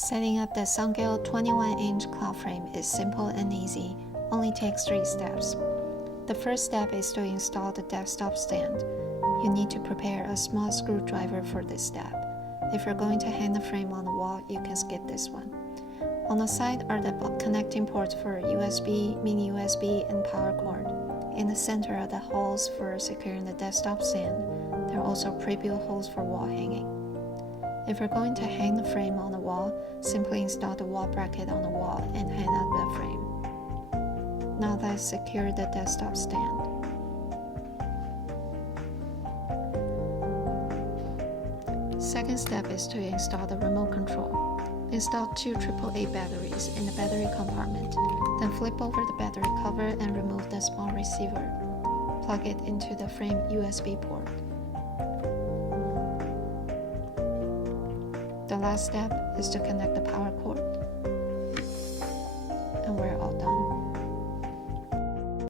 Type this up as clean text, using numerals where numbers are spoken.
Setting up the Sungale 21-inch cloud frame is simple and easy, only takes 3 steps. The first step is to install the desktop stand. You need to prepare a small screwdriver for this step. If you're going to hang the frame on the wall, you can skip this one. On the side are the connecting ports for USB, mini USB, and power cord. In the center are the holes for securing the desktop stand. There are also pre-built holes for wall hanging. If you're going to hang the frame on the wall, simply install the wall bracket on the wall and hang up the frame. Now let's secure the desktop stand. Second step is to install the remote control. Install 2 AAA batteries in the battery compartment, then flip over the battery cover and remove the small receiver. Plug it into the frame USB port. The last step is to connect the power cord.